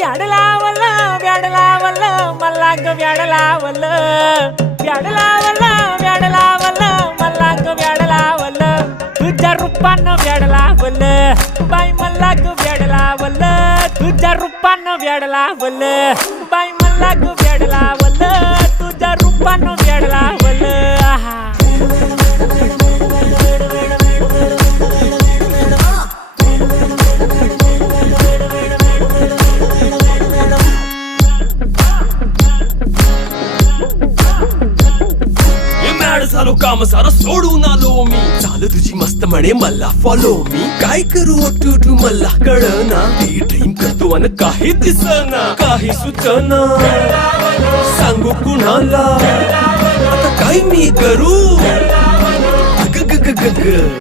व्याड लावलं व्याड लावलं मला ग व्याड लावलं व्याड लावलं व्याड लावलं मला ग व्याड लावलं तुझ्या रूपानं व्याड लावलं बाई मला ग व्याड लावलं तुझ्या रूपानं व्याड लावलं बाई मला ग व्याड लावलं तुझ्या रूपानं व्याड लावलं झालो काम सारा सोडून आलो मी चाल तुझी मस्त म्हणे मला फॉलो मी काय करू टू मला कळना ती ड्रीम करतो आणि काही दिसना काही सुचना सांगू कुणाला आता काय मी करू ग ग ग ग ग